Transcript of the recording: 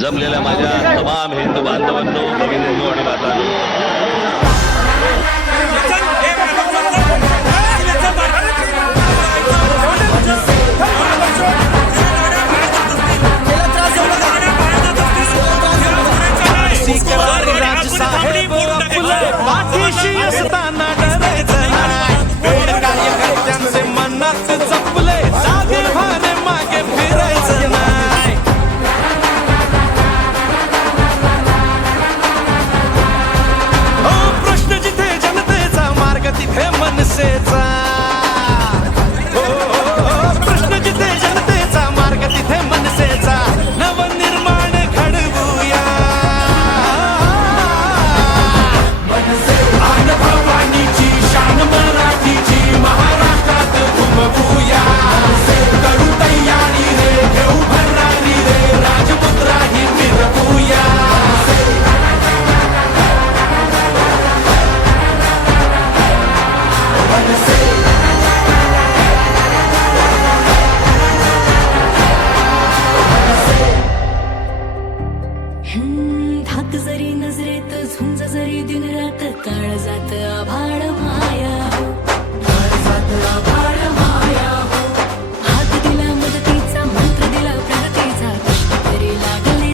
जमलेल्या माझ्या तमाम हिंदू बांधवांनो, भगिनींनो आणि मातांनो, प्रश्न जिथे जनतेचा मार्ग तिथे मनसेचा नवनिर्माण घडवूया. आन भवानीची शान मराठीची महाराष्ट्रात उमवूया. करू तयारी रे, घेऊ भरारी रे, राजमुद्रा ही मिरवूया. धाक जरी नजरेत झुंज जरी दिन रात काळ जात आभाळ